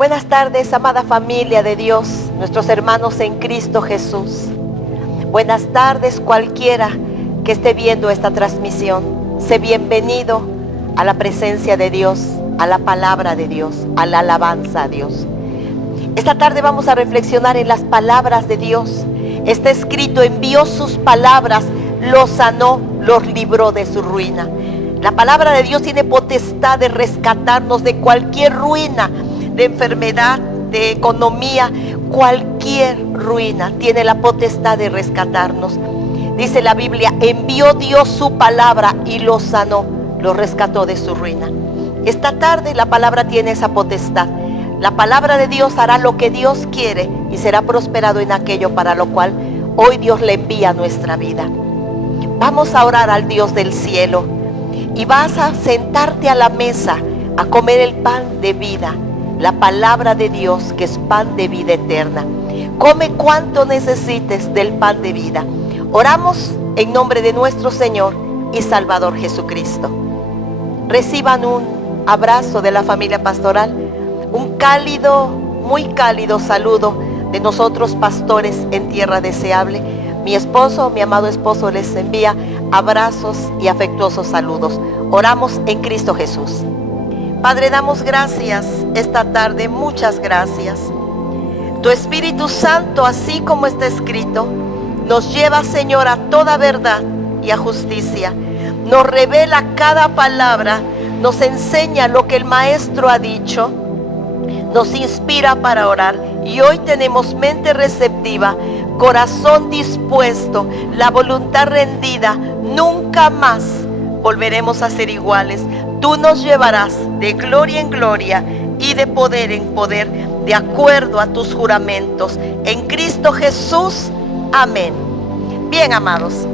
Buenas tardes, amada familia de Dios, nuestros hermanos en Cristo Jesús. Buenas tardes, cualquiera que esté viendo esta transmisión. Sé bienvenido a la presencia de Dios, a la palabra de Dios, a la alabanza a Dios. Esta tarde vamos a reflexionar en las palabras de Dios. Está escrito: envió sus palabras, los sanó, los libró de su ruina. La palabra de Dios tiene potestad de rescatarnos de cualquier ruina, de enfermedad, de economía, cualquier ruina tiene la potestad de rescatarnos. Dice la Biblia: envió Dios su palabra y los sanó, los rescató de su ruina. Esta tarde la palabra tiene esa potestad. La palabra de Dios hará lo que Dios quiere y será prosperado en aquello para lo cual hoy Dios le envía a nuestra vida. Vamos a orar al Dios del cielo y vas a sentarte a la mesa a comer el pan de vida, la palabra de Dios, que es pan de vida eterna. Come cuanto necesites del pan de vida. Oramos en nombre de nuestro Señor y Salvador Jesucristo. Reciban un abrazo de la familia pastoral, un cálido, muy cálido saludo de nosotros, pastores en Tierra Deseable. Mi esposo, mi amado esposo, les envía abrazos y afectuosos saludos. Oramos en Cristo Jesús. Padre, damos gracias esta tarde, muchas gracias. Tu Espíritu Santo, así como está escrito, nos lleva, Señor, a toda verdad y a justicia. Nos revela cada palabra, nos enseña lo que el Maestro ha dicho, nos inspira para orar. Y hoy tenemos mente receptiva, corazón dispuesto, la voluntad rendida. Nunca más volveremos a ser iguales. Tú nos llevarás de gloria en gloria y de poder en poder, de acuerdo a tus juramentos. En Cristo Jesús. Amén. Bien, amados,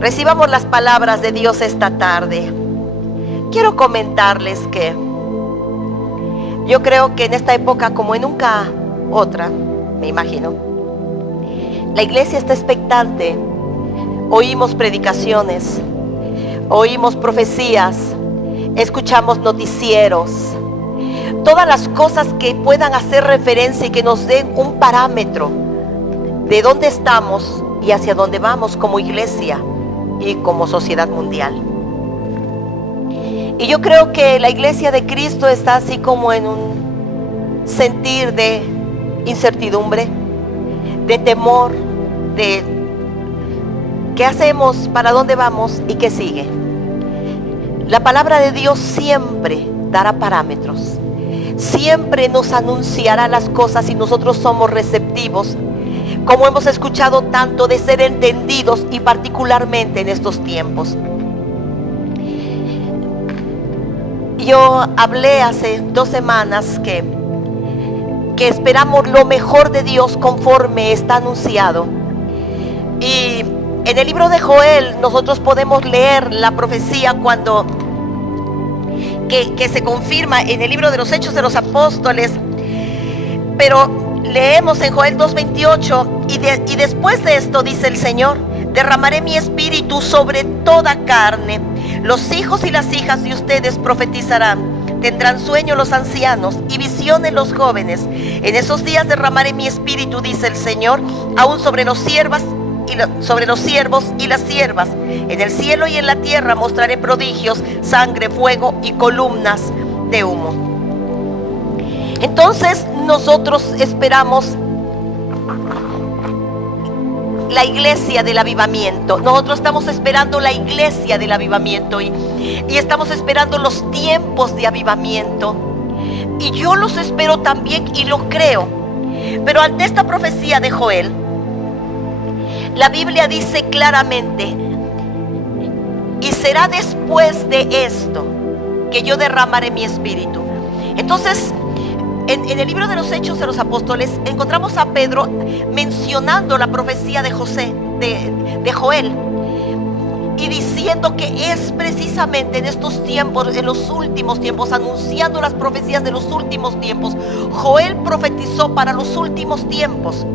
recibamos las palabras de Dios esta tarde. Quiero comentarles que yo creo que en esta época, como en nunca otra, me imagino, la iglesia está expectante. Oímos predicaciones, oímos profecías, escuchamos noticieros, todas las cosas que puedan hacer referencia y que nos den un parámetro de dónde estamos y hacia dónde vamos como iglesia y como sociedad mundial. Y yo creo que la iglesia de Cristo está así como en un sentir de incertidumbre, de temor, de qué hacemos, para dónde vamos y qué sigue. La palabra de Dios siempre dará parámetros, siempre nos anunciará las cosas y nosotros somos receptivos, como hemos escuchado tanto, de ser entendidos, y particularmente en estos tiempos. Yo hablé hace 2 semanas que esperamos lo mejor de Dios conforme está anunciado. Y en el libro de Joel nosotros podemos leer la profecía cuando que se confirma en el libro de los Hechos de los Apóstoles. Pero leemos en Joel 2:28 y después de esto dice el Señor: derramaré mi espíritu sobre toda carne. Los hijos y las hijas de ustedes profetizarán. Tendrán sueño los ancianos y visiones los jóvenes. En esos días derramaré mi espíritu, dice el Señor, aún sobre los siervos y las siervas. En el cielo y en la tierra mostraré prodigios, sangre, fuego y columnas de humo. Entonces nosotros esperamos la iglesia del avivamiento. Nosotros estamos esperando la iglesia del avivamiento y estamos esperando los tiempos de avivamiento. Y yo los espero también y lo creo. Pero ante esta profecía de Joel, la Biblia dice claramente: y será después de esto que yo derramaré mi espíritu. Entonces, en el libro de los Hechos de los Apóstoles encontramos a Pedro mencionando la profecía de Joel, y diciendo que es precisamente en estos tiempos, en los últimos tiempos, anunciando las profecías de los últimos tiempos. Joel profetizó para los últimos tiempos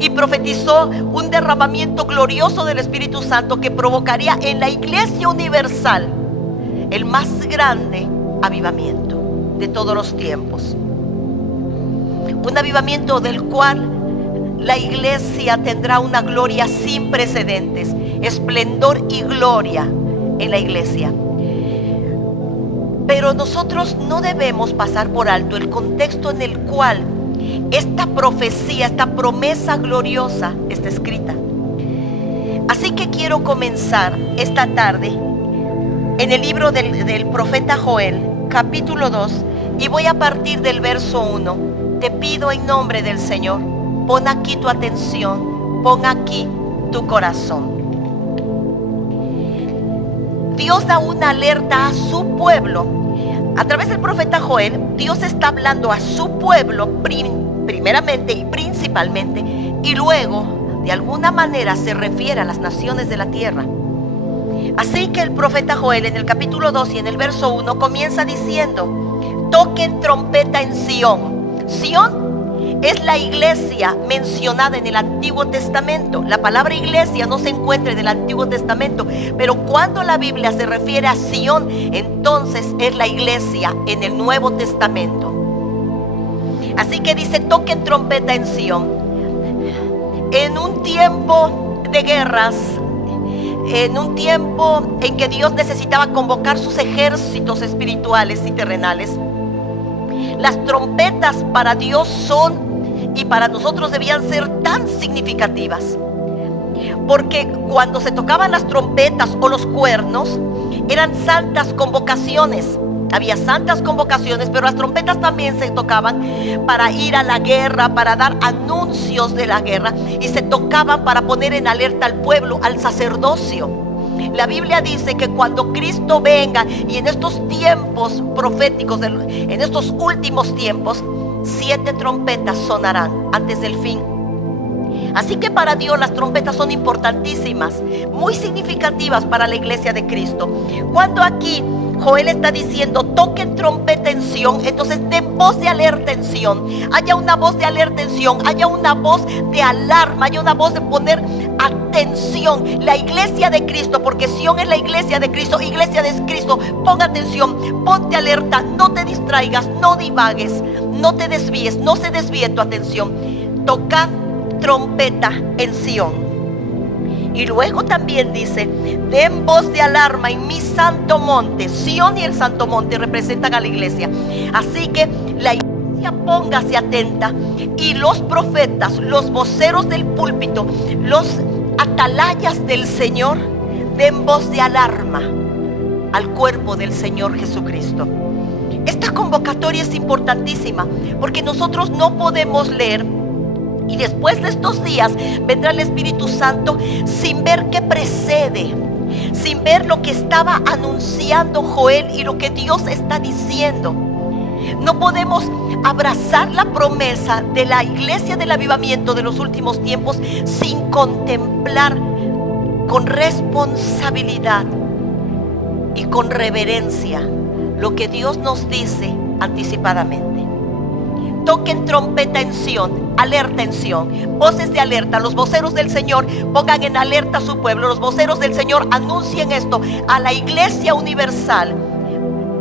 y profetizó un derramamiento glorioso del Espíritu Santo que provocaría en la iglesia universal el más grande avivamiento de todos los tiempos. Un avivamiento del cual la iglesia tendrá una gloria sin precedentes, esplendor y gloria en la iglesia. Pero nosotros no debemos pasar por alto el contexto en el cual esta profecía, esta promesa gloriosa está escrita. Así que quiero comenzar esta tarde en el libro del profeta Joel, capítulo 2, y voy a partir del verso 1. Te pido en nombre del Señor, pon aquí tu atención, pon aquí tu corazón. Dios da una alerta a su pueblo. A través del profeta Joel, Dios está hablando a su pueblo primeramente y principalmente, y luego de alguna manera se refiere a las naciones de la tierra. Así que el profeta Joel en el capítulo 2 y en el verso 1 comienza diciendo: toquen trompeta en Sión. Sión es la iglesia mencionada en el Antiguo Testamento. La palabra iglesia no se encuentra en el Antiguo Testamento, pero cuando la Biblia se refiere a Sión, entonces es la iglesia en el Nuevo Testamento. Así que dice: toquen trompeta en Sión. En un tiempo de guerras, en un tiempo en que Dios necesitaba convocar sus ejércitos espirituales y terrenales, las trompetas para Dios son y para nosotros debían ser tan significativas, porque cuando se tocaban las trompetas o los cuernos eran santas convocaciones. Había santas convocaciones, pero las trompetas también se tocaban para ir a la guerra, para dar anuncios de la guerra, y se tocaban para poner en alerta al pueblo, al sacerdocio. La Biblia dice que cuando Cristo venga y en estos tiempos proféticos, en estos últimos tiempos, 7 trompetas sonarán antes del fin. Así que para Dios las trompetas son importantísimas, muy significativas para la iglesia de Cristo. Cuando aquí Joel está diciendo: toquen trompeta en Sión, entonces den voz de alerta en Sión. Haya una voz de alerta en Sión, haya una voz de alarma, haya una voz de poner atención. La iglesia de Cristo, porque Sión es la iglesia de Cristo, iglesia de Cristo, pon atención, ponte alerta, no te distraigas, no divagues, no te desvíes, no se desvíe tu atención. Tocad trompeta en Sión. Y luego también dice: den voz de alarma en mi santo monte. Sión y el santo monte representan a la iglesia. Así que la iglesia póngase atenta, y los profetas, los voceros del púlpito, los atalayas del Señor, den voz de alarma al cuerpo del Señor Jesucristo. Esta convocatoria es importantísima, porque nosotros no podemos leer y después de estos días vendrá el Espíritu Santo sin ver qué precede, sin ver lo que estaba anunciando Joel y lo que Dios está diciendo. No podemos abrazar la promesa de la iglesia del avivamiento de los últimos tiempos sin contemplar con responsabilidad y con reverencia lo que Dios nos dice anticipadamente. Toquen trompeta en Sión, alerta en Sión, voces de alerta. Los voceros del Señor pongan en alerta a su pueblo. Los voceros del Señor anuncien esto a la iglesia universal.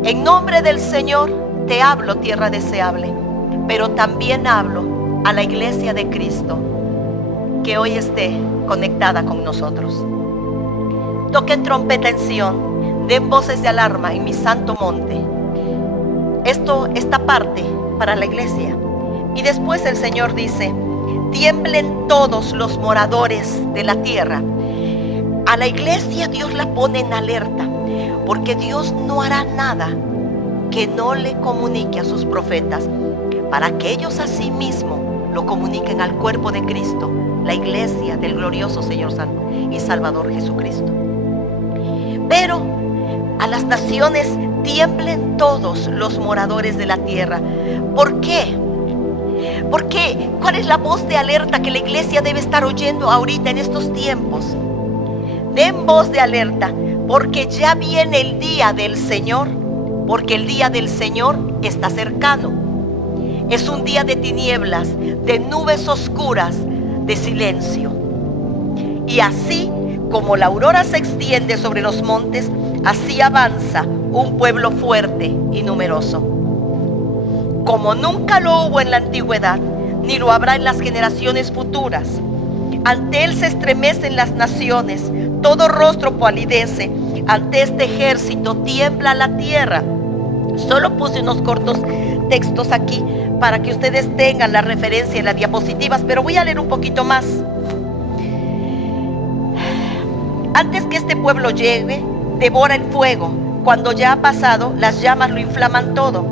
En nombre del Señor te hablo, tierra deseable, pero también hablo a la iglesia de Cristo que hoy esté conectada con nosotros. Toquen trompeta en Sión, den voces de alarma en mi santo monte. Esta parte para la iglesia. Y después el Señor dice: tiemblen todos los moradores de la tierra. A la iglesia Dios la pone en alerta, porque Dios no hará nada que no le comunique a sus profetas, para que ellos asimismo lo comuniquen al cuerpo de Cristo, la iglesia del glorioso Señor y Salvador Jesucristo. Pero a las naciones: tiemblen todos los moradores de la tierra. ¿Por qué? ¿Por qué? ¿Cuál es la voz de alerta que la iglesia debe estar oyendo ahorita en estos tiempos? Den voz de alerta, porque ya viene el día del Señor, porque el día del Señor está cercano. Es un día de tinieblas, de nubes oscuras, de silencio. Y así como la aurora se extiende sobre los montes, así avanza un pueblo fuerte y numeroso. Como nunca lo hubo en la antigüedad, ni lo habrá en las generaciones futuras. Ante él se estremecen las naciones, todo rostro palidece. Ante este ejército tiembla la tierra. Solo puse unos cortos textos aquí para que ustedes tengan la referencia en las diapositivas, pero voy a leer un poquito más. Antes que este pueblo llegue, devora el fuego. Cuando ya ha pasado, las llamas lo inflaman todo.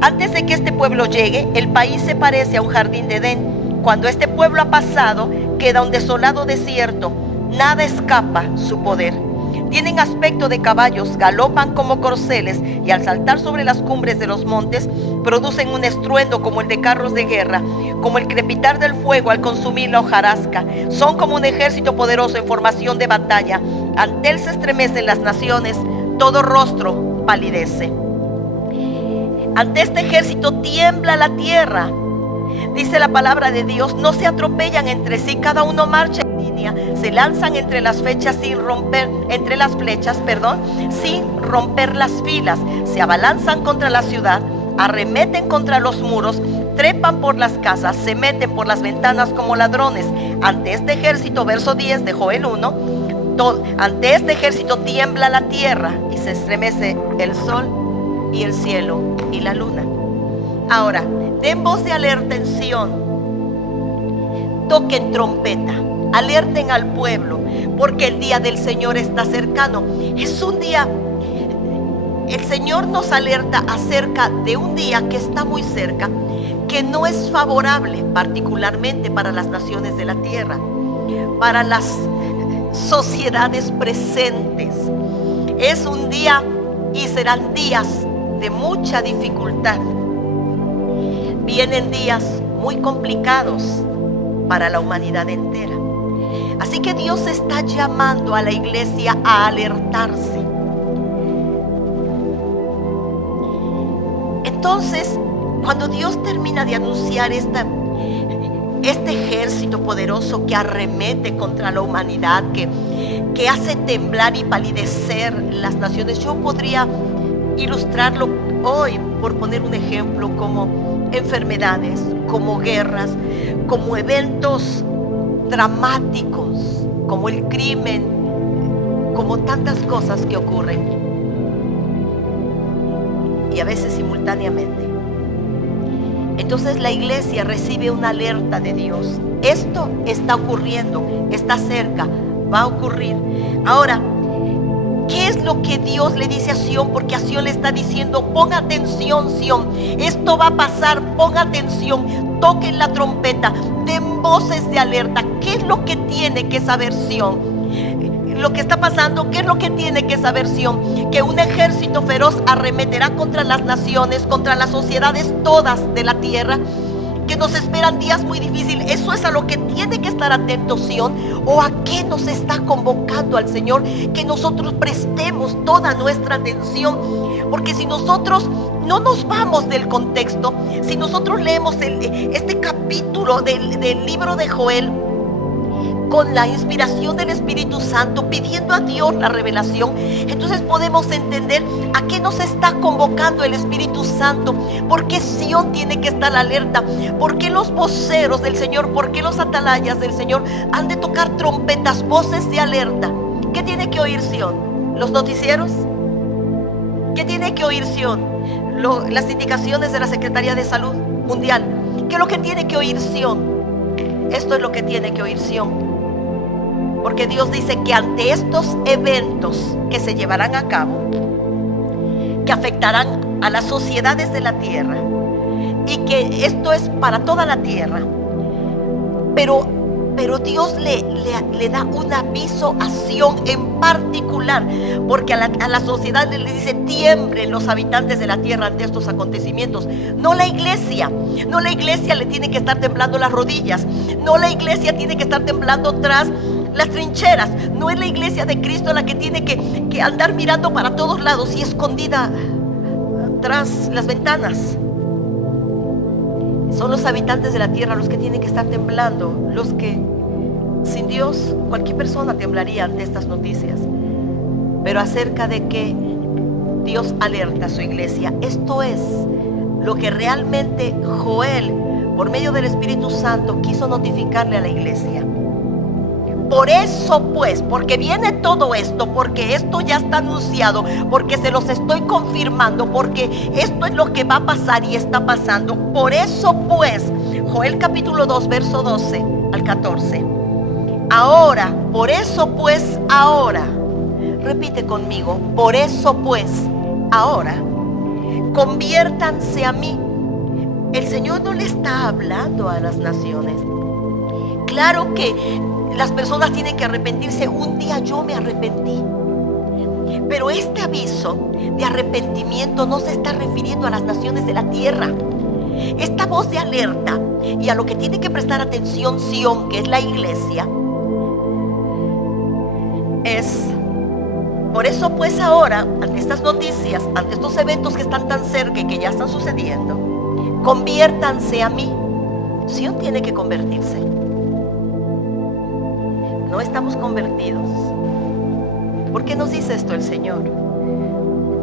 Antes de que este pueblo llegue, el país se parece a un jardín de Edén. Cuando este pueblo ha pasado, queda un desolado desierto. Nada escapa su poder. Tienen aspecto de caballos, galopan como corceles y al saltar sobre las cumbres de los montes, producen un estruendo como el de carros de guerra, como el crepitar del fuego al consumir la hojarasca. Son como un ejército poderoso en formación de batalla. Ante él se estremecen las naciones, todo rostro palidece. Ante este ejército tiembla la tierra. Dice la palabra de Dios, no se atropellan entre sí, cada uno marcha en línea, se lanzan entre las flechas sin romper las filas, se abalanzan contra la ciudad, arremeten contra los muros, trepan por las casas, se meten por las ventanas como ladrones. Ante este ejército, verso 10 de Joel 1, ante este ejército tiembla la tierra y se estremece el sol y el cielo y la luna. Ahora, den voz de alerta en Sión, toquen trompeta, alerten al pueblo, porque el día del Señor está cercano. Es un día, el Señor nos alerta acerca de un día que está muy cerca, que no es favorable particularmente para las naciones de la tierra, para las sociedades presentes. Es un día y serán días de mucha dificultad. Vienen días muy complicados para la humanidad entera. Así que Dios está llamando a la iglesia a alertarse. Entonces, cuando Dios termina de anunciar este ejército poderoso que arremete contra la humanidad, que hace temblar y palidecer las naciones, yo podría ilustrarlo hoy por poner un ejemplo como enfermedades, como guerras, como eventos dramáticos, como el crimen, como tantas cosas que ocurren y a veces simultáneamente. Entonces la iglesia recibe una alerta de Dios. Esto está ocurriendo, está cerca, va a ocurrir. Ahora, ¿qué es lo que Dios le dice a Sión? Porque a Sión le está diciendo, pon atención, Sión, esto va a pasar, pon atención, toquen la trompeta, den voces de alerta. ¿Qué es lo que tiene que saber Sión? Lo que está pasando, ¿qué es lo que tiene que saber Sión? Que un ejército feroz arremeterá contra las naciones, contra las sociedades todas de la tierra, que nos esperan días muy difíciles. Eso es a lo que tiene que estar atento Sión. ¿O a qué nos está convocando al Señor? Que nosotros prestemos toda nuestra atención. Porque si nosotros no nos vamos del contexto, si nosotros leemos este capítulo del libro de Joel con la inspiración del Espíritu Santo, pidiendo a Dios la revelación, entonces podemos entender a qué nos está convocando el Espíritu Santo. ¿Por qué Sión tiene que estar alerta? ¿Por qué los voceros del Señor, por qué los atalayas del Señor han de tocar trompetas, voces de alerta? ¿Qué tiene que oír Sión? ¿Los noticieros? ¿Qué tiene que oír Sión? Las indicaciones de la Secretaría de Salud Mundial. ¿Qué es lo que tiene que oír Sión? Esto es lo que tiene que oír Sión. Porque Dios dice que ante estos eventos que se llevarán a cabo, que afectarán a las sociedades de la tierra, y que esto es para toda la tierra, pero Dios le da un aviso a Sión en particular, porque a la sociedad le dice, tiemblen los habitantes de la tierra ante estos acontecimientos. No la iglesia le tiene que estar temblando las rodillas, no la iglesia tiene que estar temblando tras las trincheras, no es la iglesia de Cristo la que tiene que andar mirando para todos lados y escondida tras las ventanas. Son los habitantes de la tierra los que tienen que estar temblando, los que sin Dios cualquier persona temblaría ante estas noticias. Pero acerca de que Dios alerta a su iglesia, esto es lo que realmente Joel por medio del Espíritu Santo, quiso notificarle a la iglesia. Por eso pues, porque viene todo esto, porque esto ya está anunciado, porque se los estoy confirmando, porque esto es lo que va a pasar y está pasando. Por eso pues, Joel capítulo 2, verso 12 al 14. Ahora, por eso pues, ahora. Repite conmigo, por eso pues, ahora. Conviértanse a mí. El Señor no le está hablando a las naciones. Claro que las personas tienen que arrepentirse. Un día yo me arrepentí. Pero este aviso de arrepentimiento no se está refiriendo a las naciones de la tierra. Esta voz de alerta y a lo que tiene que prestar atención Sión, que es la iglesia, es: por eso pues ahora, ante estas noticias, ante estos eventos que están tan cerca y que ya están sucediendo, conviértanse a mí. Sión tiene que convertirse. No estamos convertidos. ¿Por qué nos dice esto el Señor?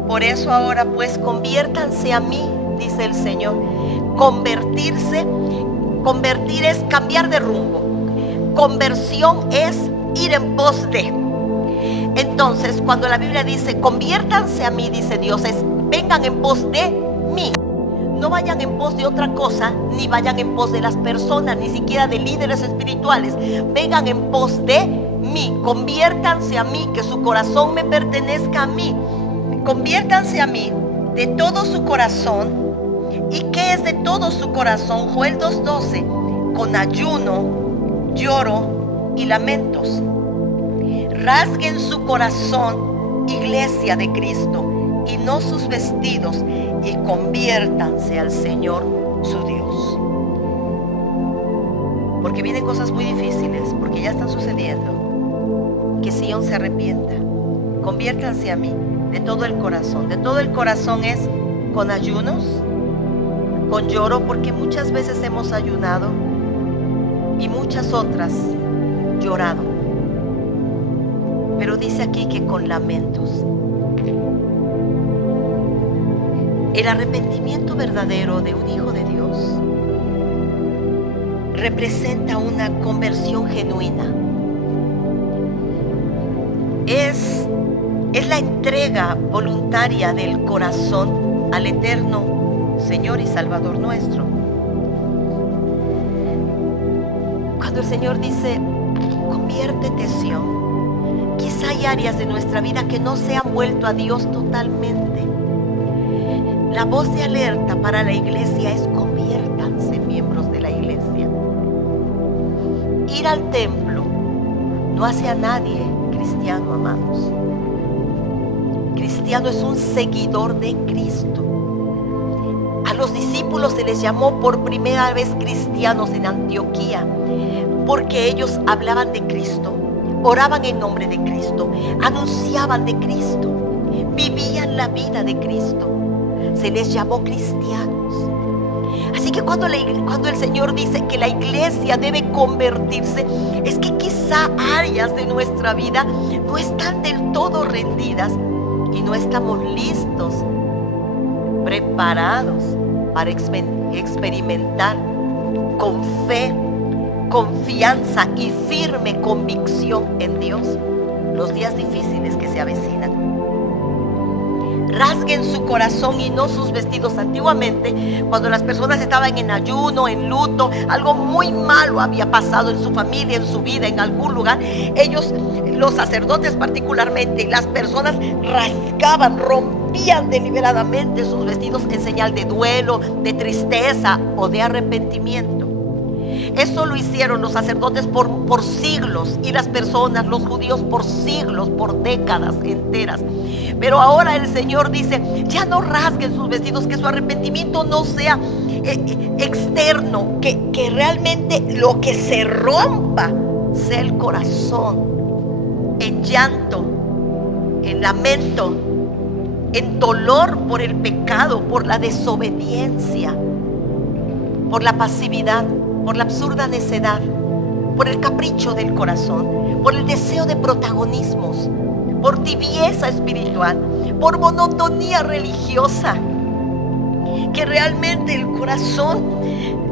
Por eso ahora pues conviértanse a mí, dice el Señor. Convertirse, convertir es cambiar de rumbo. Conversión es ir en pos de. Entonces, cuando la Biblia dice conviértanse a mí, dice Dios, es vengan en pos de mí. No vayan en pos de otra cosa, ni vayan en pos de las personas, ni siquiera de líderes espirituales. Vengan en pos de mí. Conviértanse a mí, que su corazón me pertenezca a mí. Conviértanse a mí de todo su corazón. ¿Y qué es de todo su corazón? Joel 2:12. Con ayuno, lloro y lamentos. Rasguen su corazón, iglesia de Cristo, y no sus vestidos, y conviértanse al Señor su Dios. Porque vienen cosas muy difíciles, porque ya están sucediendo. Que Sión se arrepienta. Conviértanse a mí de todo el corazón. De todo el corazón es con ayunos, con lloro, porque muchas veces hemos ayunado y muchas otras llorado. Pero dice aquí que con lamentos. El arrepentimiento verdadero de un hijo de Dios representa una conversión genuina. Es la entrega voluntaria del corazón al eterno Señor y Salvador nuestro. Cuando el Señor dice, conviértete, Sión, quizá hay áreas de nuestra vida que no se han vuelto a Dios totalmente. La voz de alerta para la iglesia es: conviértanse, miembros de la iglesia. Ir al templo no hace a nadie cristiano, amados. Cristiano es un seguidor de Cristo. A los discípulos se les llamó por primera vez cristianos en Antioquía, porque ellos hablaban de Cristo, oraban en nombre de Cristo, anunciaban de Cristo, vivían la vida de Cristo. Se les llamó cristianos. Así que cuando el Señor dice que la iglesia debe convertirse, es que quizá áreas de nuestra vida no están del todo rendidas y no estamos listos, preparados para experimentar con fe, confianza y firme convicción en Dios los días difíciles que se avecinan. Rasguen su corazón y no sus vestidos. Antiguamente, cuando las personas estaban en ayuno, en luto, algo muy malo había pasado en su familia, en su vida, en algún lugar, ellos, los sacerdotes particularmente, y las personas rasgaban, rompían deliberadamente sus vestidos en señal de duelo, de tristeza o de arrepentimiento. Eso lo hicieron los sacerdotes por siglos, y las personas, los judíos, por siglos, por décadas enteras. Pero ahora el Señor dice: ya no rasguen sus vestidos, que su arrepentimiento no sea externo, que realmente lo que se rompa sea el corazón, en llanto, en lamento, en dolor por el pecado, por la desobediencia, por la pasividad, por la absurda necedad, por el capricho del corazón, por el deseo de protagonismos, por tibieza espiritual, por monotonía religiosa, que realmente el corazón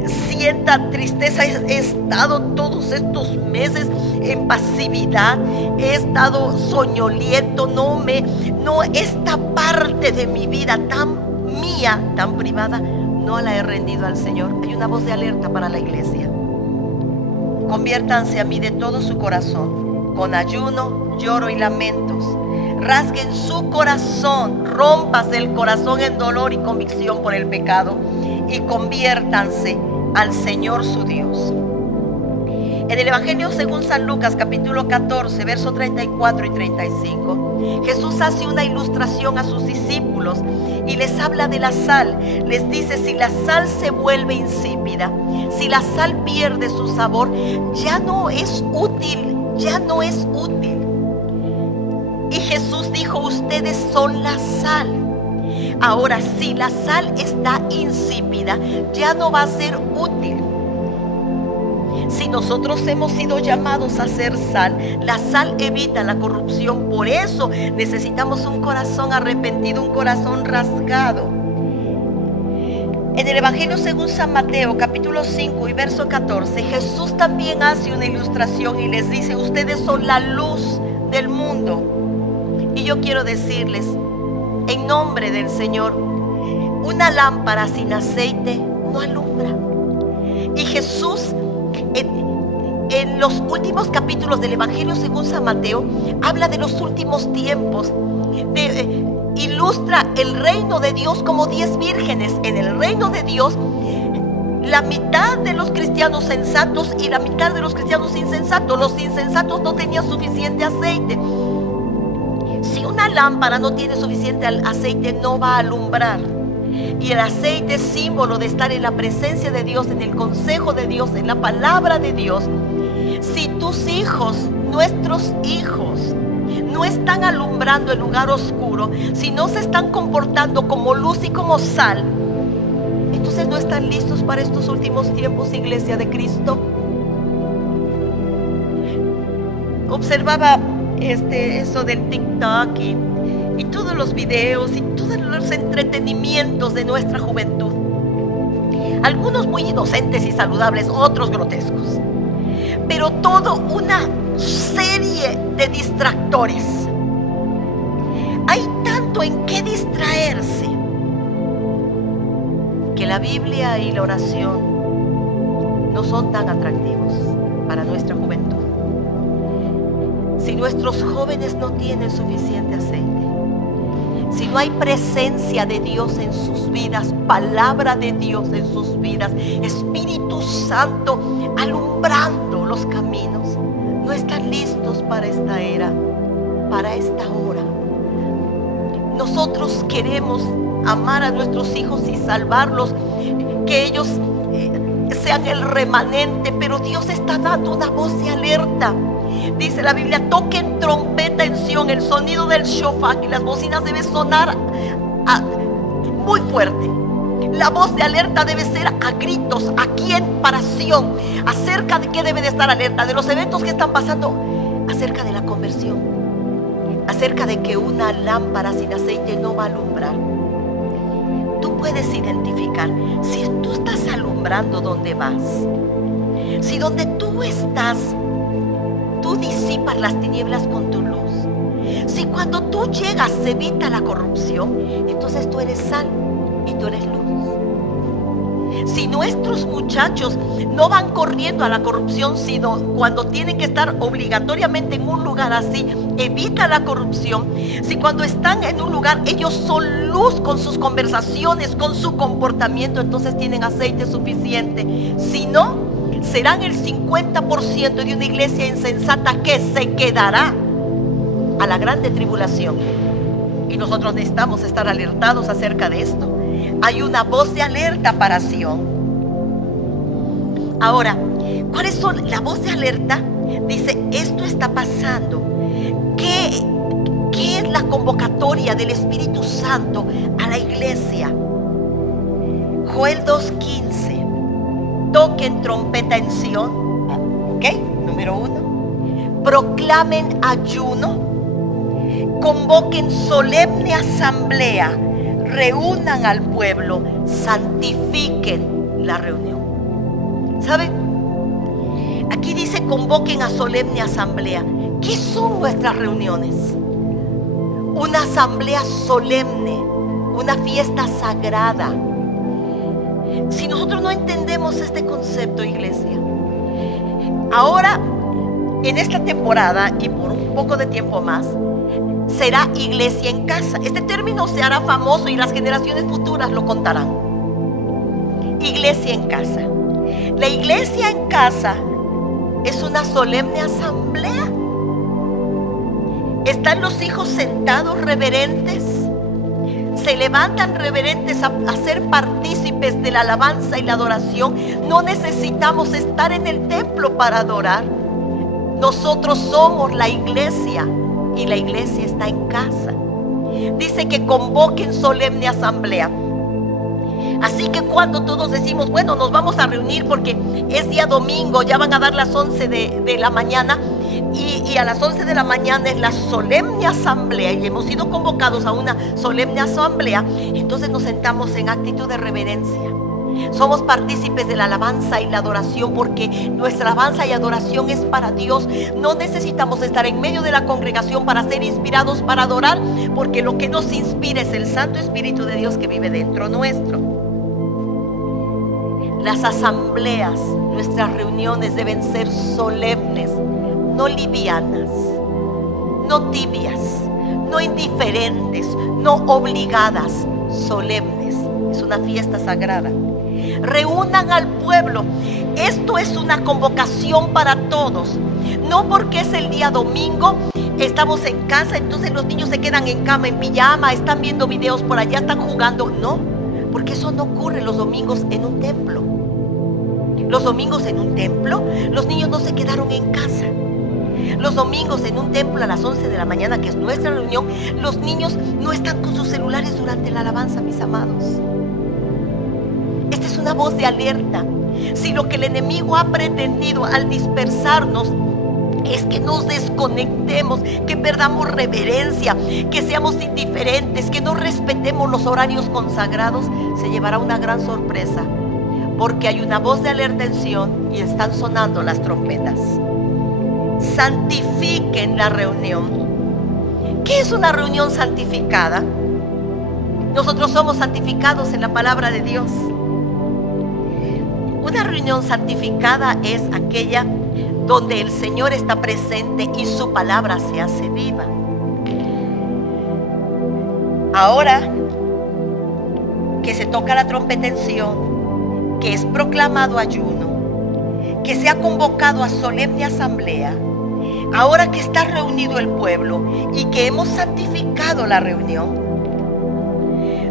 sienta tristeza. He estado todos estos meses en pasividad, he estado soñoliento, no, esta parte de mi vida tan mía, tan privada, no la he rendido al Señor. Hay una voz de alerta para la iglesia. Conviértanse a mí de todo su corazón, con ayuno, lloro y lamentos. Rasguen su corazón, rómpase el corazón en dolor y convicción por el pecado, y conviértanse al Señor su Dios. En el Evangelio según San Lucas, capítulo 14, versos 34 y 35, Jesús hace una ilustración a sus discípulos y les habla de la sal. Les dice: si la sal se vuelve insípida, si la sal pierde su sabor, ya no es útil, ya no es útil. Y Jesús dijo: ustedes son la sal. Ahora, si la sal está insípida, ya no va a ser útil. Si nosotros hemos sido llamados a ser sal, la sal evita la corrupción. Por eso necesitamos un corazón arrepentido, un corazón rasgado. En el Evangelio según San Mateo, capítulo 5 y verso 14, Jesús también hace una ilustración y les dice: ustedes son la luz del mundo. Y yo quiero decirles, en nombre del Señor, una lámpara sin aceite no alumbra. Y Jesús, en los últimos capítulos del Evangelio según San Mateo, habla de los últimos tiempos, ilustra el reino de Dios como 10 vírgenes. En el reino de Dios, la mitad de los cristianos sensatos y la mitad de los cristianos insensatos. Los insensatos no tenían suficiente aceite. Si una lámpara no tiene suficiente aceite, no va a alumbrar. Y el aceite es símbolo de estar en la presencia de Dios, en el consejo de Dios, en la palabra de Dios. Si tus hijos, nuestros hijos, no están alumbrando el lugar oscuro, si no se están comportando como luz y como sal, entonces no están listos para estos últimos tiempos, iglesia de Cristo. Observaba eso del TikTok y todos los videos y todos los entretenimientos de nuestra juventud. Algunos muy inocentes y saludables, otros grotescos. Pero todo una serie de distractores. Hay tanto en qué distraerse que la Biblia y la oración no son tan atractivos para nuestra juventud. Si nuestros jóvenes no tienen suficiente aceite, si no hay presencia de Dios en sus vidas, palabra de Dios en sus vidas, Espíritu Santo alumbrando los caminos, no están listos para esta era, para esta hora. Nosotros queremos amar a nuestros hijos y salvarlos, que ellos sean el remanente, pero Dios está dando una voz de alerta. Dice la Biblia: toquen trompeta en Sión, el sonido del shofar, y las bocinas deben sonar muy fuerte. La voz de alerta debe ser a gritos. ¿A quién? Para Sión. ¿Acerca de qué debe de estar alerta? De los eventos que están pasando, acerca de la conversión, acerca de que una lámpara sin aceite no va a alumbrar. Tú puedes identificar si tú estás alumbrando donde vas, si donde tú estás tú disipas las tinieblas con tu luz, si cuando tú llegas se evita la corrupción, entonces tú eres sal y tú eres luz. Si nuestros muchachos no van corriendo a la corrupción, sino cuando tienen que estar obligatoriamente en un lugar así, evita la corrupción. Si cuando están en un lugar ellos son luz con sus conversaciones, con su comportamiento, entonces tienen aceite suficiente. Si no, serán el 50% de una iglesia insensata que se quedará a la grande tribulación. Y nosotros necesitamos estar alertados acerca de esto. Hay una voz de alerta para Sión. Ahora, ¿cuáles son la voz de alerta? Dice: esto está pasando. ¿Qué es la convocatoria del Espíritu Santo a la iglesia? Joel 2:15. Toquen trompeta en Sión. ¿Ok? Número 1. Proclamen ayuno. Convoquen solemne asamblea. Reúnan al pueblo. Santifiquen la reunión. ¿Saben? Aquí dice convoquen a solemne asamblea. ¿Qué son nuestras reuniones? Una asamblea solemne, una fiesta sagrada. Si nosotros no entendemos este concepto, iglesia, ahora en esta temporada y por un poco de tiempo más, será iglesia en casa. Este término se hará famoso y las generaciones futuras lo contarán. Iglesia en casa. La iglesia en casa es una solemne asamblea. Están los hijos sentados reverentes. Se levantan reverentes a ser partícipes de la alabanza y la adoración. No necesitamos estar en el templo para adorar. Nosotros somos la iglesia y la iglesia está en casa. Dice que convoquen solemne asamblea. Así que cuando todos decimos, bueno, nos vamos a reunir porque es día domingo, ya van a dar las 11 de la mañana y a las 11 de la mañana es la solemne asamblea y hemos sido convocados a una solemne asamblea, entonces nos sentamos en actitud de reverencia. Somos partícipes de la alabanza y la adoración porque nuestra alabanza y adoración es para Dios. No necesitamos estar en medio de la congregación para ser inspirados para adorar, porque lo que nos inspira es el Santo Espíritu de Dios que vive dentro nuestro. Las asambleas, nuestras reuniones deben ser solemnes, no livianas, no tibias, no indiferentes, no obligadas, solemnes. Es una fiesta sagrada. Reúnan al pueblo. Esto es una convocación para todos. No porque es el día domingo, estamos en casa, entonces los niños se quedan en cama, en pijama, están viendo videos por allá, están jugando. No, porque eso no ocurre los domingos en un templo. Los domingos en un templo, los niños no se quedaron en casa. Los domingos en un templo a las 11 de la mañana, que es nuestra reunión, los niños no están con sus celulares durante la alabanza, mis amados. Esta es una voz de alerta. Si lo que el enemigo ha pretendido al dispersarnos es que nos desconectemos, que perdamos reverencia, que seamos indiferentes, que no respetemos los horarios consagrados, se llevará una gran sorpresa, porque hay una voz de alerta en Sión y están sonando las trompetas. Santifiquen la reunión. ¿Qué es una reunión santificada? Nosotros somos santificados en la palabra de Dios. Una reunión santificada es aquella donde el Señor está presente y su palabra se hace viva. Ahora que se toca la trompeta en Sión, que es proclamado ayuno, que se ha convocado a solemne asamblea, ahora que está reunido el pueblo y que hemos santificado la reunión,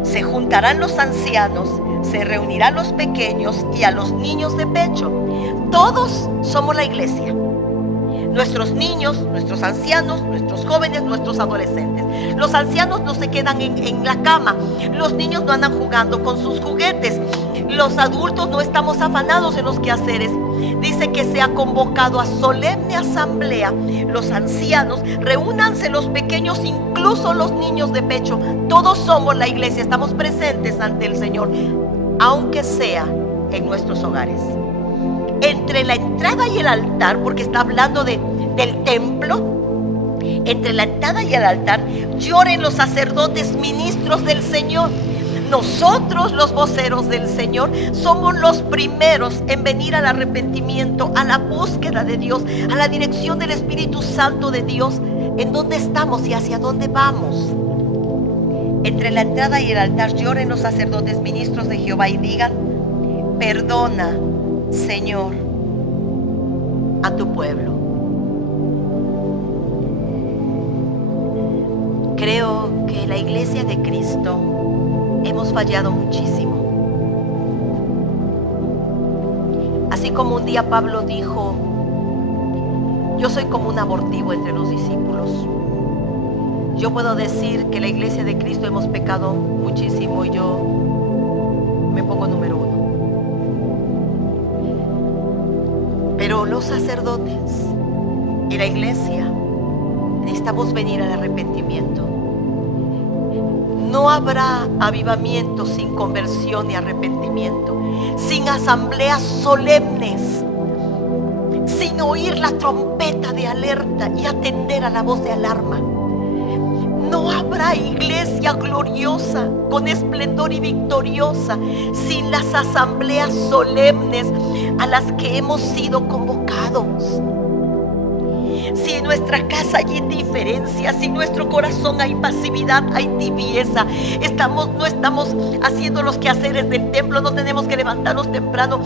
se juntarán los ancianos, se reunirán los pequeños y a los niños de pecho. Todos somos la iglesia. Nuestros niños, nuestros ancianos, nuestros jóvenes, nuestros adolescentes. Los ancianos no se quedan en la cama. Los niños no andan jugando con sus juguetes. Los adultos no estamos afanados en los quehaceres. Dice que se ha convocado a solemne asamblea. Los ancianos, reúnanse los pequeños, incluso los niños de pecho. Todos somos la iglesia, estamos presentes ante el Señor, aunque sea en nuestros hogares. Entre la entrada y el altar, porque está hablando del templo, entre la entrada y el altar, lloren los sacerdotes ministros del Señor. Nosotros, los voceros del Señor, somos los primeros en venir al arrepentimiento, a la búsqueda de Dios, a la dirección del Espíritu Santo de Dios, en dónde estamos y hacia dónde vamos. Entre la entrada y el altar lloren los sacerdotes ministros de Jehová y digan: perdona, Señor, a tu pueblo. Creo que la iglesia de Cristo hemos fallado muchísimo. Así como un día Pablo dijo: yo soy como un abortivo entre los discípulos. Yo puedo decir que la iglesia de Cristo hemos pecado muchísimo y yo me pongo número 1. Pero los sacerdotes y la iglesia necesitamos venir al arrepentimiento. No habrá avivamiento sin conversión y arrepentimiento, sin asambleas solemnes, sin oír la trompeta de alerta y atender a la voz de alarma. No habrá iglesia gloriosa, con esplendor y victoriosa, sin las asambleas solemnes a las que hemos sido convocados. Si en nuestra casa hay indiferencia, si en nuestro corazón hay pasividad, hay tibieza, no estamos haciendo los quehaceres del templo, no tenemos que levantarnos temprano,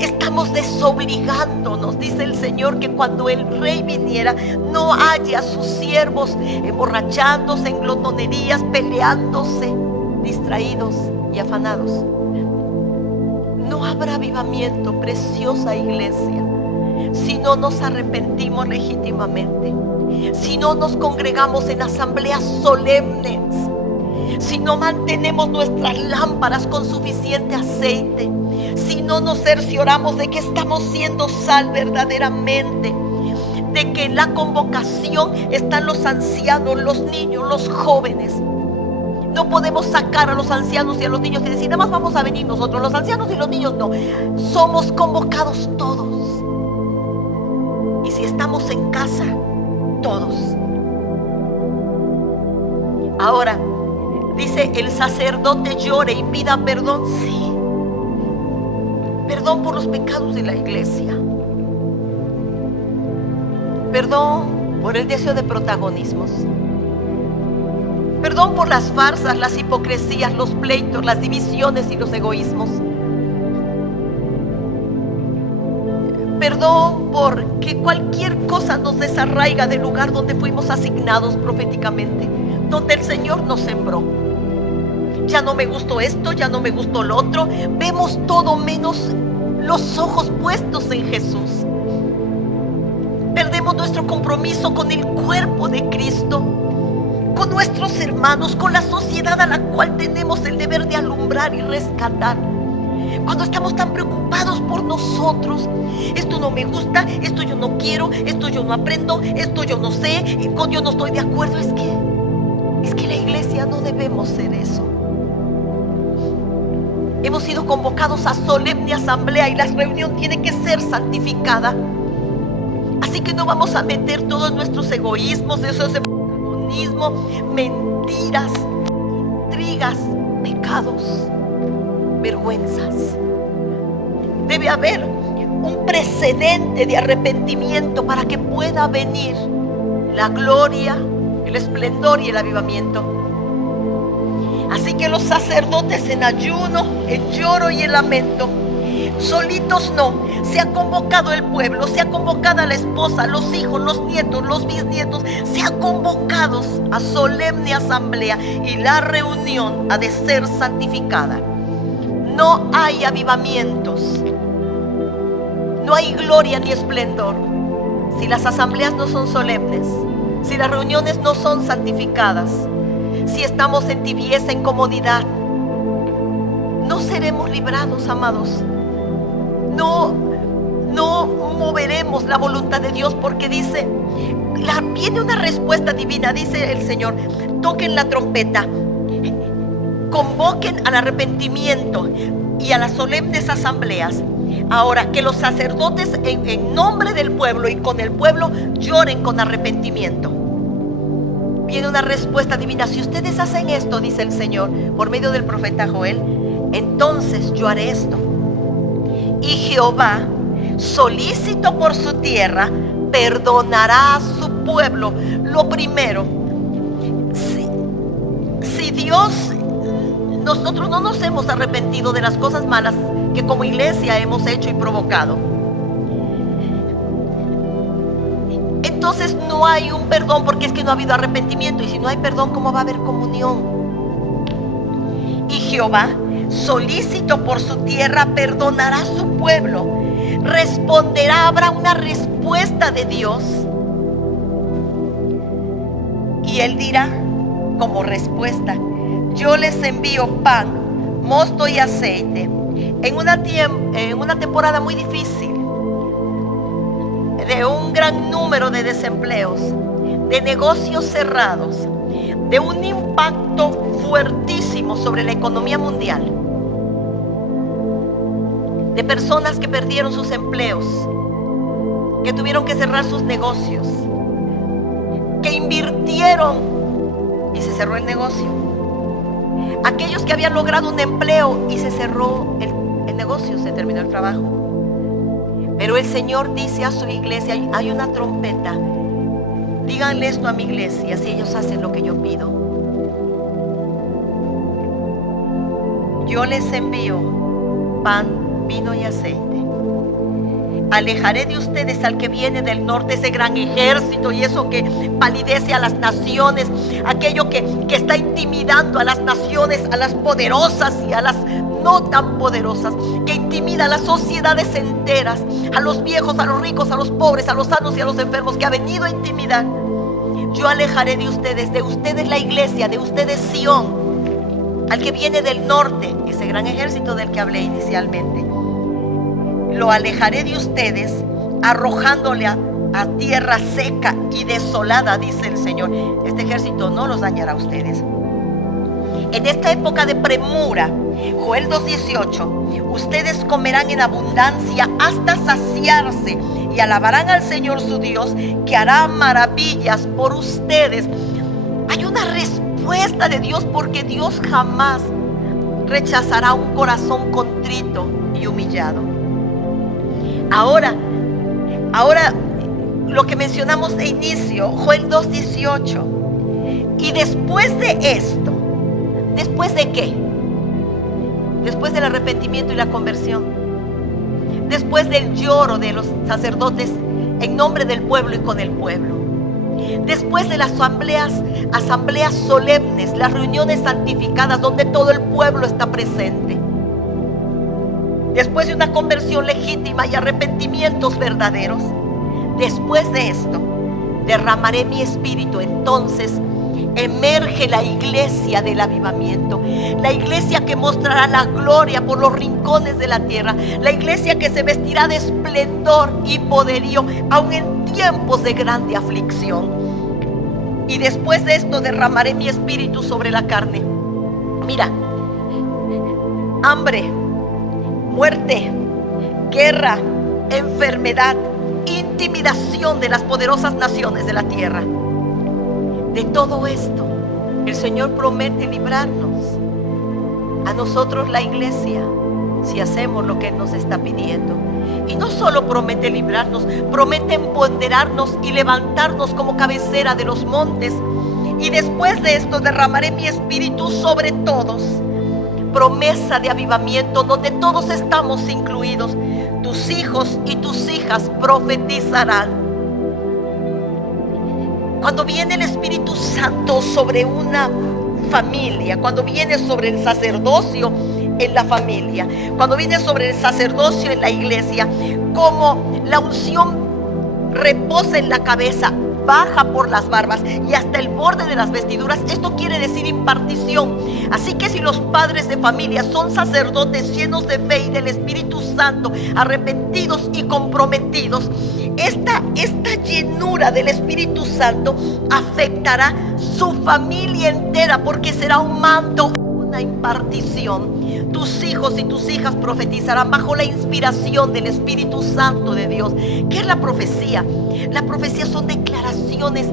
estamos desobligándonos. Dice el Señor que cuando el Rey viniera, no haya a sus siervos emborrachándose en glotonerías, peleándose, distraídos y afanados. No habrá avivamiento, preciosa iglesia, si no nos arrepentimos legítimamente, si no nos congregamos en asambleas solemnes, si no mantenemos nuestras lámparas con suficiente aceite, si no nos cercioramos de que estamos siendo sal verdaderamente, de que en la convocación están los ancianos, los niños, los jóvenes. No podemos sacar a los ancianos y a los niños y decir, nada más vamos a venir nosotros, los ancianos y los niños no. Somos convocados todos. Y si estamos en casa, todos. Ahora, dice, el sacerdote llore y pida perdón. Sí. Perdón por los pecados de la iglesia. Perdón por el deseo de protagonismos. Perdón por las farsas, las hipocresías, los pleitos, las divisiones y los egoísmos. Perdón porque cualquier cosa nos desarraiga del lugar donde fuimos asignados proféticamente, donde el Señor nos sembró. Ya no me gustó esto, ya no me gustó lo otro. Vemos todo menos los ojos puestos en Jesús. Perdemos nuestro compromiso con el cuerpo de Cristo, con nuestros hermanos, con la sociedad a la cual tenemos el deber de alumbrar y rescatar. Cuando estamos tan preocupados por nosotros, esto no me gusta, esto yo no quiero, esto yo no aprendo, esto yo no sé, con yo no estoy de acuerdo. Es que la iglesia no debemos ser eso. Hemos sido convocados a solemne asamblea y la reunión tiene que ser santificada. Así que no vamos a meter todos nuestros egoísmos, deseos de protagonismo, mentiras, intrigas, pecados, vergüenzas. Debe haber un precedente de arrepentimiento para que pueda venir la gloria, el esplendor y el avivamiento. Así que los sacerdotes en ayuno, en lloro y en lamento, solitos no, se ha convocado el pueblo, se ha convocado a la esposa, los hijos, los nietos, los bisnietos, se ha convocado a solemne asamblea y la reunión ha de ser santificada. No hay avivamientos, no hay gloria ni esplendor si las asambleas no son solemnes, si las reuniones no son santificadas, si estamos en tibieza, en comodidad. No seremos librados, amados. No moveremos la voluntad de Dios, porque dice, viene una respuesta divina. Dice el Señor, toquen la trompeta, convoquen al arrepentimiento y a las solemnes asambleas. Ahora que los sacerdotes en nombre del pueblo y con el pueblo lloren con arrepentimiento. Viene una respuesta divina. Si ustedes hacen esto, dice el Señor por medio del profeta Joel, entonces yo haré esto. Y Jehová, solícito por su tierra, perdonará a su pueblo. Lo primero, si Dios, nosotros no nos hemos arrepentido de las cosas malas que como iglesia hemos hecho y provocado, entonces no hay un perdón, porque es que no ha habido arrepentimiento. Y si no hay perdón, ¿cómo va a haber comunión? Y Jehová, solícito por su tierra, perdonará a su pueblo. Responderá, habrá una respuesta de Dios. Y él dirá como respuesta, yo les envío pan, mosto y aceite. En una temporada muy difícil, de un gran número de desempleos, de negocios cerrados, de un impacto fuertísimo sobre la economía mundial, de personas que perdieron sus empleos, que tuvieron que cerrar sus negocios, que invirtieron y se cerró el negocio, aquellos que habían logrado un empleo y se cerró el negocio, se terminó el trabajo. Pero el Señor dice a su iglesia, hay una trompeta, díganle esto a mi iglesia si ellos hacen lo que yo pido. Yo les envío pan, vino y aceite. Alejaré de ustedes al que viene del norte, ese gran ejército y eso que palidece a las naciones, aquello que está intimidando a las naciones, a las poderosas y a las no tan poderosas, que intimida a las sociedades enteras, a los viejos, a los ricos, a los pobres, a los sanos y a los enfermos, que ha venido a intimidar. Yo alejaré de ustedes la iglesia, de ustedes Sión, al que viene del norte, ese gran ejército del que hablé inicialmente. Lo alejaré de ustedes, arrojándole a tierra seca y desolada, dice el Señor. Este ejército no los dañará a ustedes. En esta época de premura, Joel 2:18, ustedes comerán en abundancia hasta saciarse y alabarán al Señor su Dios, que hará maravillas por ustedes. Hay una respuesta de Dios, porque Dios jamás rechazará un corazón contrito y humillado. Ahora lo que mencionamos de inicio, Joel 2:18. Y después de esto, ¿después de qué? Después del arrepentimiento y la conversión, después del lloro de los sacerdotes en nombre del pueblo y con el pueblo, después de las asambleas solemnes, las reuniones santificadas donde todo el pueblo está presente, después de una conversión legítima y arrepentimientos verdaderos, después de esto derramaré mi espíritu. Entonces emerge la iglesia del avivamiento, la iglesia que mostrará la gloria por los rincones de la tierra, la iglesia que se vestirá de esplendor y poderío aun en tiempos de grande aflicción. Y después de esto derramaré mi espíritu sobre la carne. Mira, hambre, muerte, guerra, enfermedad, intimidación de las poderosas naciones de la tierra. De todo esto, el Señor promete librarnos a nosotros, la iglesia, si hacemos lo que Él nos está pidiendo. Y no solo promete librarnos, promete empoderarnos y levantarnos como cabecera de los montes. Y después de esto derramaré mi espíritu sobre todos. Promesa de avivamiento donde todos estamos incluidos. Tus hijos y tus hijas profetizarán. Cuando viene el Espíritu Santo sobre una familia, cuando viene sobre el sacerdocio en la familia, cuando viene sobre el sacerdocio en la iglesia, como la unción reposa en la cabeza, baja por las barbas y hasta el borde de las vestiduras, esto quiere decir impartición. Así que si los padres de familia son sacerdotes llenos de fe y del Espíritu Santo, arrepentidos y comprometidos, esta llenura del Espíritu Santo afectará su familia entera, porque será un manto, una impartición. Tus hijos y tus hijas profetizarán bajo la inspiración del Espíritu Santo de Dios. ¿Qué es la profecía? La profecía son declaraciones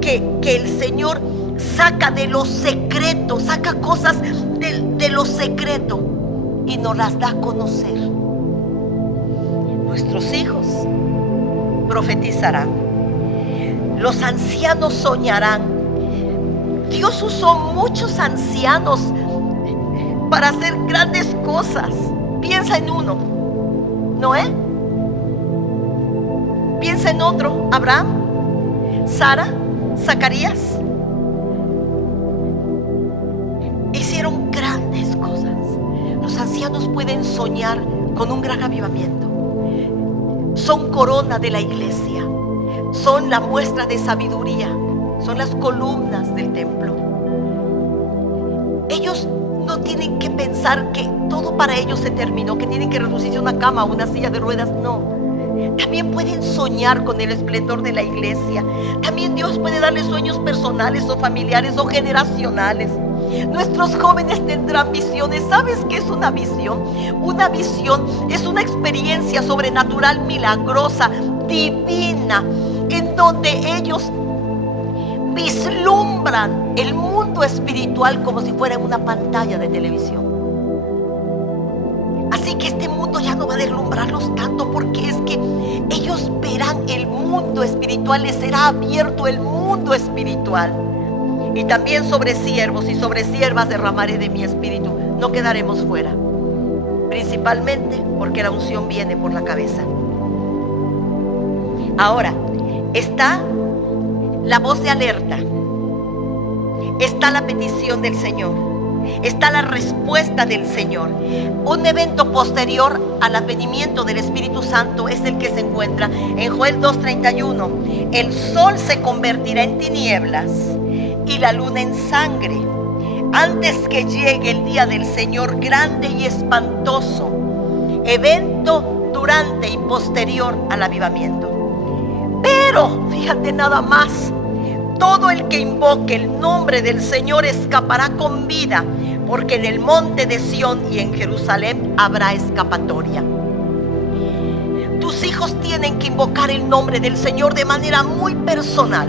que el Señor saca de lo secreto, saca cosas de lo secreto y nos las da a conocer. Nuestros hijos profetizarán, los ancianos soñarán. Dios usó muchos ancianos para hacer grandes cosas. Piensa en uno, Noé. Piensa en otro, Abraham, Sara, Zacarías. Hicieron grandes cosas. Los ancianos pueden soñar con un gran avivamiento. Son corona de la iglesia. Son la muestra de sabiduría. Son las columnas del templo. Ellos no tienen que pensar que todo para ellos se terminó, que tienen que reducirse a una cama o una silla de ruedas. No. También pueden soñar con el esplendor de la iglesia. También Dios puede darles sueños personales o familiares o generacionales. Nuestros jóvenes tendrán visiones. ¿Sabes qué es una visión? Una visión es una experiencia sobrenatural, milagrosa, divina, en donde ellos vislumbran el mundo espiritual como si fuera una pantalla de televisión. Así que este mundo ya no va a deslumbrarlos tanto, porque es que ellos verán el mundo espiritual, les será abierto el mundo espiritual. Y también sobre siervos y sobre siervas derramaré de mi espíritu. No quedaremos fuera, principalmente porque la unción viene por la cabeza. Ahora, está la voz de alerta, está la petición del Señor, está la respuesta del Señor. Un evento posterior al advenimiento del Espíritu Santo es el que se encuentra en Joel 2:31. El sol se convertirá en tinieblas y la luna en sangre, antes que llegue el día del Señor grande y espantoso. Evento durante y posterior al avivamiento. Pero, fíjate nada más, todo el que invoque el nombre del Señor escapará con vida, porque en el monte de Sión y en Jerusalén habrá escapatoria. Tus hijos tienen que invocar el nombre del Señor de manera muy personal.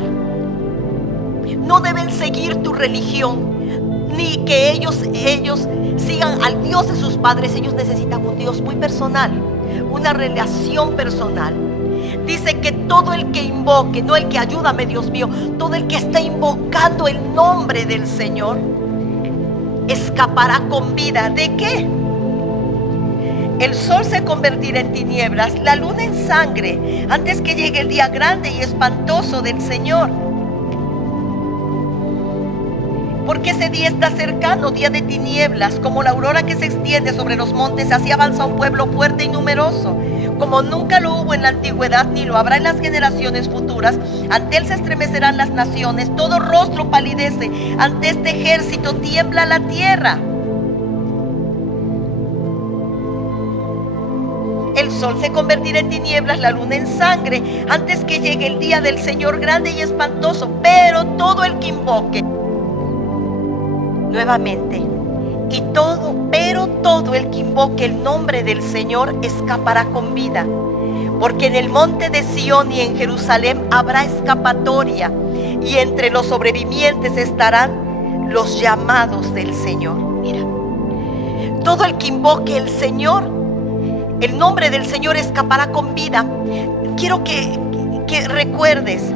No deben seguir tu religión, ni que ellos sigan al Dios de sus padres. Ellos necesitan un Dios muy personal, una relación personal. Dice que todo el que invoque, no el que ayúdame Dios mío, todo el que está invocando el nombre del Señor escapará con vida. ¿De qué? El sol se convertirá en tinieblas, la luna en sangre, antes que llegue el día grande y espantoso del Señor. Porque ese día está cercano, día de tinieblas, como la aurora que se extiende sobre los montes. Así avanza un pueblo fuerte y numeroso, como nunca lo hubo en la antigüedad, ni lo habrá en las generaciones futuras. Ante él se estremecerán las naciones, todo rostro palidece, ante este ejército tiembla la tierra. El sol se convertirá en tinieblas, la luna en sangre, antes que llegue el día del Señor grande y espantoso. Pero todo el que invoque, nuevamente, pero todo el que invoque el nombre del Señor escapará con vida, porque en el monte de Sión y en Jerusalén habrá escapatoria, y entre los sobrevivientes estarán los llamados del Señor. Mira, todo el que invoque el Señor, el nombre del Señor, escapará con vida. Quiero que recuerdes,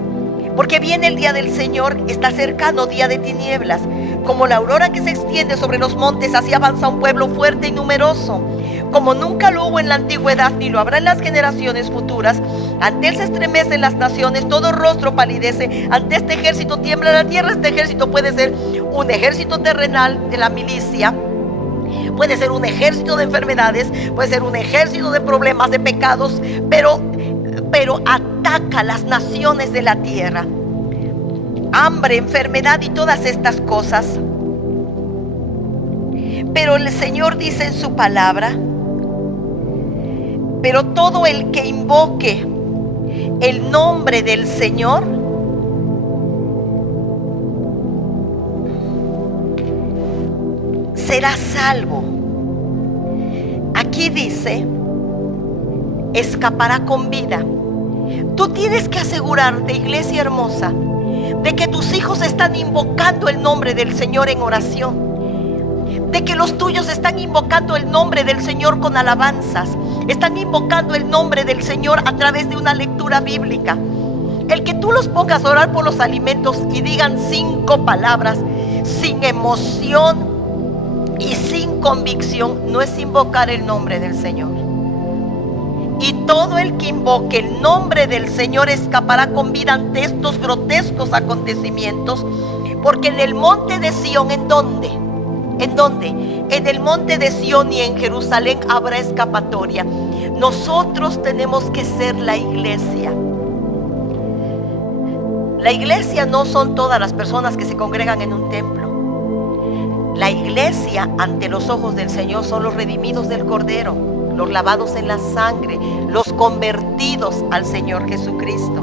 porque viene el día del Señor, está cercano, día de tinieblas, como la aurora que se extiende sobre los montes. Así avanza un pueblo fuerte y numeroso, como nunca lo hubo en la antigüedad, ni lo habrá en las generaciones futuras. Ante él se estremecen las naciones, todo rostro palidece, ante este ejército tiembla la tierra. Este ejército puede ser un ejército terrenal de la milicia, puede ser un ejército de enfermedades, puede ser un ejército de problemas, de pecados, pero ataca las naciones de la tierra. Hambre, enfermedad y todas estas cosas. Pero el Señor dice en su palabra: pero todo el que invoque el nombre del Señor será salvo. Aquí dice: escapará con vida. Tú tienes que asegurarte, iglesia hermosa, de que tus hijos están invocando el nombre del Señor en oración, de que los tuyos están invocando el nombre del Señor con alabanzas, están invocando el nombre del Señor a través de una lectura bíblica. El que tú los pongas a orar por los alimentos y digan 5 palabras sin emoción y sin convicción, no es invocar el nombre del Señor. Y todo el que invoque el nombre del Señor escapará con vida ante estos grotescos acontecimientos, porque en el monte de Sión, ¿en dónde? ¿En dónde? En el monte de Sión y en Jerusalén habrá escapatoria. Nosotros tenemos que ser la iglesia. La iglesia no son todas las personas que se congregan en un templo. La iglesia ante los ojos del Señor son los redimidos del Cordero, los lavados en la sangre, los convertidos al Señor Jesucristo.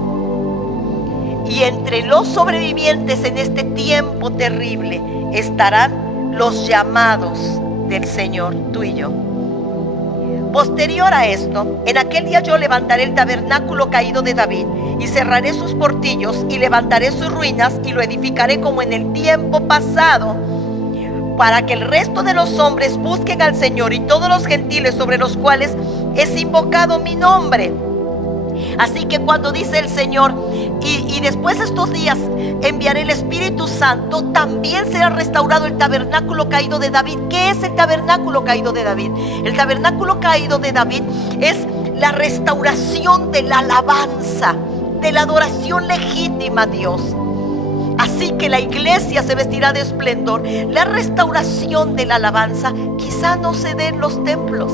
Y entre los sobrevivientes en este tiempo terrible estarán los llamados del Señor, tú y yo. Posterior a esto, en aquel día yo levantaré el tabernáculo caído de David y cerraré sus portillos y levantaré sus ruinas y lo edificaré como en el tiempo pasado, para que el resto de los hombres busquen al Señor y todos los gentiles sobre los cuales es invocado mi nombre. Así que cuando dice el Señor, y después de estos días enviaré el Espíritu Santo, también será restaurado el tabernáculo caído de David. ¿Qué es el tabernáculo caído de David? El tabernáculo caído de David es la restauración de la alabanza, de la adoración legítima a Dios. Así que la iglesia se vestirá de esplendor. La restauración de la alabanza quizá no se dé en los templos,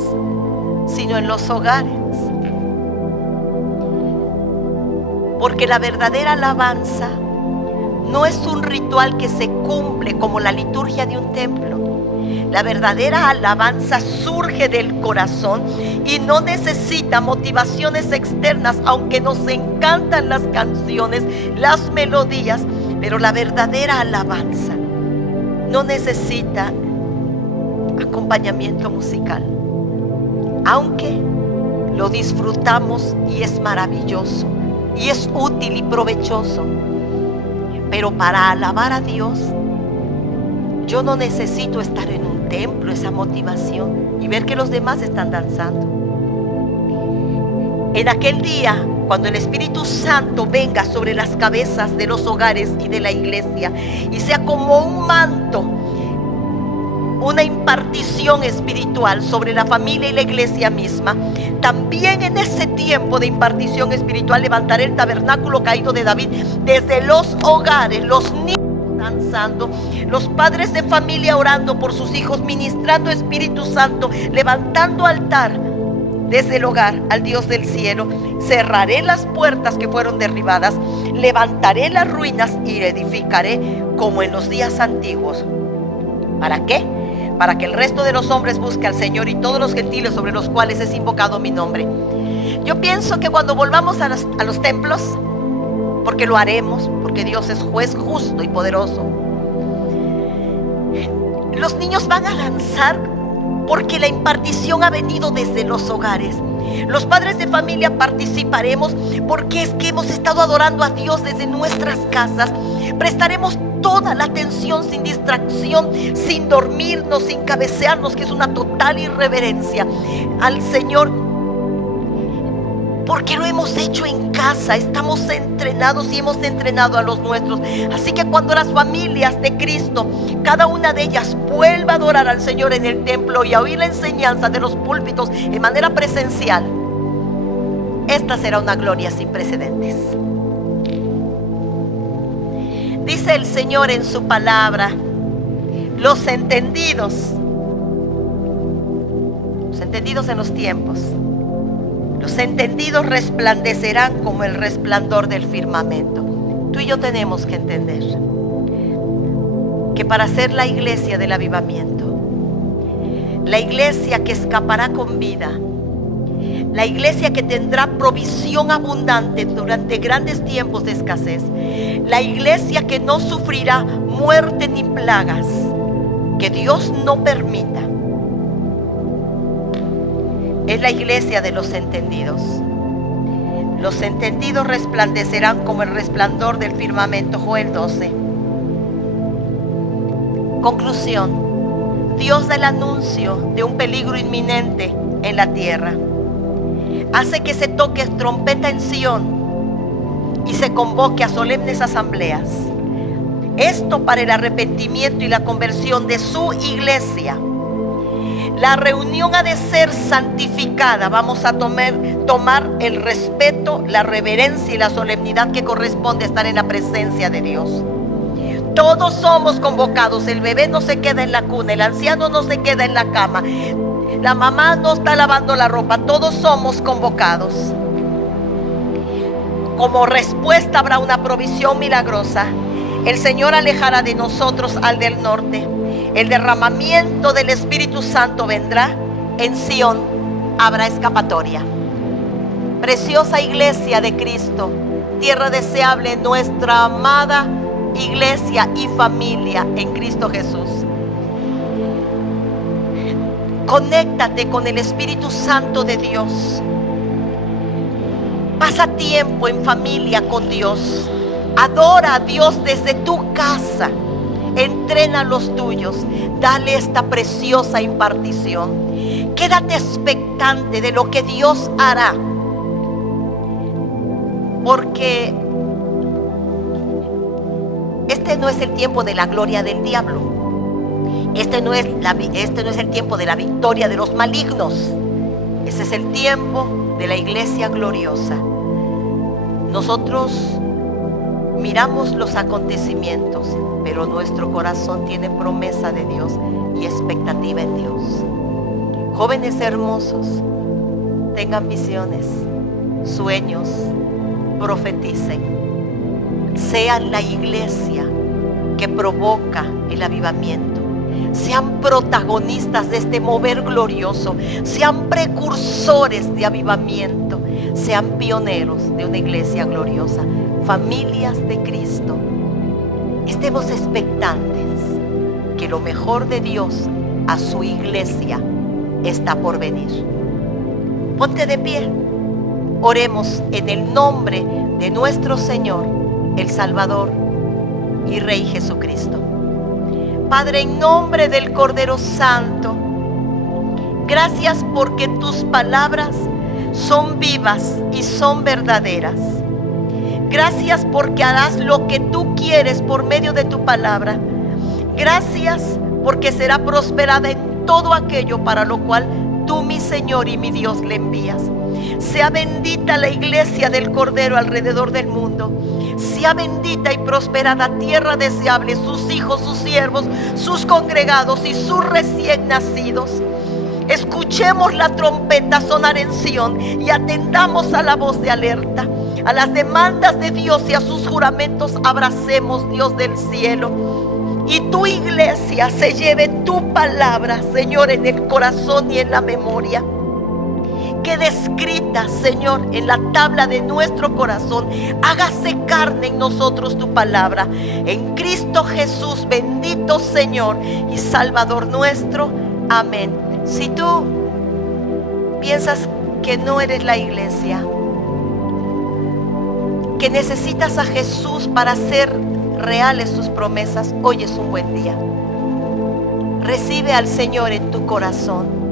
sino en los hogares. Porque la verdadera alabanza no es un ritual que se cumple como la liturgia de un templo. La verdadera alabanza surge del corazón y no necesita motivaciones externas, aunque nos encantan las canciones, las melodías. Pero la verdadera alabanza no necesita acompañamiento musical, aunque lo disfrutamos y es maravilloso y es útil y provechoso. Pero para alabar a Dios, yo no necesito estar en un templo, esa motivación, y ver que los demás están danzando. En aquel día, cuando el Espíritu Santo venga sobre las cabezas de los hogares y de la iglesia, y sea como un manto, una impartición espiritual sobre la familia y la iglesia misma, también en ese tiempo de impartición espiritual levantaré el tabernáculo caído de David desde los hogares, los niños danzando, los padres de familia orando por sus hijos, ministrando Espíritu Santo, levantando altar desde el hogar al Dios del cielo. Cerraré las puertas que fueron derribadas, levantaré las ruinas y edificaré como en los días antiguos. ¿Para qué? Para que el resto de los hombres busque al Señor y todos los gentiles sobre los cuales es invocado mi nombre. Yo pienso que cuando volvamos a los templos, porque lo haremos, porque Dios es juez justo y poderoso, los niños van a danzar porque la impartición ha venido desde los hogares. Los padres de familia participaremos porque es que hemos estado adorando a Dios desde nuestras casas. Prestaremos toda la atención sin distracción, sin dormirnos, sin cabecearnos, que es una total irreverencia al Señor, porque lo hemos hecho en casa. Estamos entrenados y hemos entrenado a los nuestros. Así que cuando las familias de Cristo, cada una de ellas, vuelva a adorar al Señor en el templo y a oír la enseñanza de los púlpitos en manera presencial, esta será una gloria sin precedentes. Dice el Señor en su palabra: los entendidos en los tiempos, los entendidos resplandecerán como el resplandor del firmamento. Tú y yo tenemos que entender que para ser la iglesia del avivamiento, la iglesia que escapará con vida, la iglesia que tendrá provisión abundante durante grandes tiempos de escasez, la iglesia que no sufrirá muerte ni plagas, que Dios no permita, es la iglesia de los entendidos. Los entendidos resplandecerán como el resplandor del firmamento. Joel 12. Conclusión: Dios da el anuncio de un peligro inminente en la tierra. Hace que se toque trompeta en Sión y se convoque a solemnes asambleas. Esto para el arrepentimiento y la conversión de su iglesia. La reunión ha de ser santificada. Vamos a tomar el respeto, la reverencia y la solemnidad que corresponde a estar en la presencia de Dios. Todos somos convocados. El bebé no se queda en la cuna, el anciano no se queda en la cama, la mamá no está lavando la ropa. Todos somos convocados. Como respuesta habrá una provisión milagrosa. El Señor alejará de nosotros al del norte. El derramamiento del Espíritu Santo vendrá en Sión habrá escapatoria. Preciosa iglesia de Cristo, tierra deseable, nuestra amada iglesia y familia en Cristo Jesús. Conéctate con el Espíritu Santo de Dios. Pasa tiempo en familia con Dios. Adora a Dios desde tu casa. Entrena a los tuyos. Dale esta preciosa impartición. Quédate expectante de lo que Dios hará. Porque este no es el tiempo de la gloria del diablo. Este no es el tiempo de la victoria de los malignos. Ese es el tiempo de la iglesia gloriosa. Nosotros miramos los acontecimientos, pero nuestro corazón tiene promesa de Dios y expectativa en Dios. Jóvenes hermosos, tengan visiones, sueños, profeticen. Sean la iglesia que provoca el avivamiento. Sean protagonistas de este mover glorioso. Sean precursores de avivamiento. Sean pioneros de una iglesia gloriosa. Familias de Cristo. Estemos expectantes que lo mejor de Dios a su iglesia está por venir. Ponte de pie. Oremos en el nombre de nuestro Señor, el Salvador y Rey Jesucristo. Padre, en nombre del Cordero Santo, gracias porque tus palabras son vivas y son verdaderas. Gracias porque harás lo que tú quieres por medio de tu palabra. Gracias porque será prosperada en todo aquello para lo cual tú, mi Señor y mi Dios, le envías. Sea bendita la iglesia del Cordero alrededor del mundo. Sea bendita y prosperada tierra deseable, sus hijos, sus siervos, sus congregados y sus recién nacidos. Escuchemos la trompeta sonar en Sión y atendamos a la voz de alerta. A las demandas de Dios y a sus juramentos abracemos, Dios del cielo. Y tu iglesia se lleve tu palabra, Señor, en el corazón y en la memoria. Quede escrita, Señor, en la tabla de nuestro corazón. Hágase carne en nosotros tu palabra. En Cristo Jesús, bendito Señor y Salvador nuestro. Amén. Si tú piensas que no eres la iglesia, que necesitas a Jesús para hacer reales sus promesas, hoy es un buen día. Recibe al Señor en tu corazón.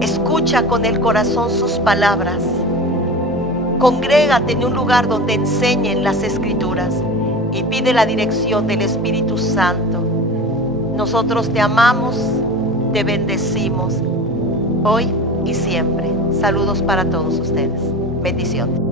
Escucha con el corazón sus palabras. Congrégate en un lugar donde enseñen las Escrituras y pide la dirección del Espíritu Santo. Nosotros te amamos, te bendecimos hoy y siempre. Saludos para todos ustedes. Bendiciones.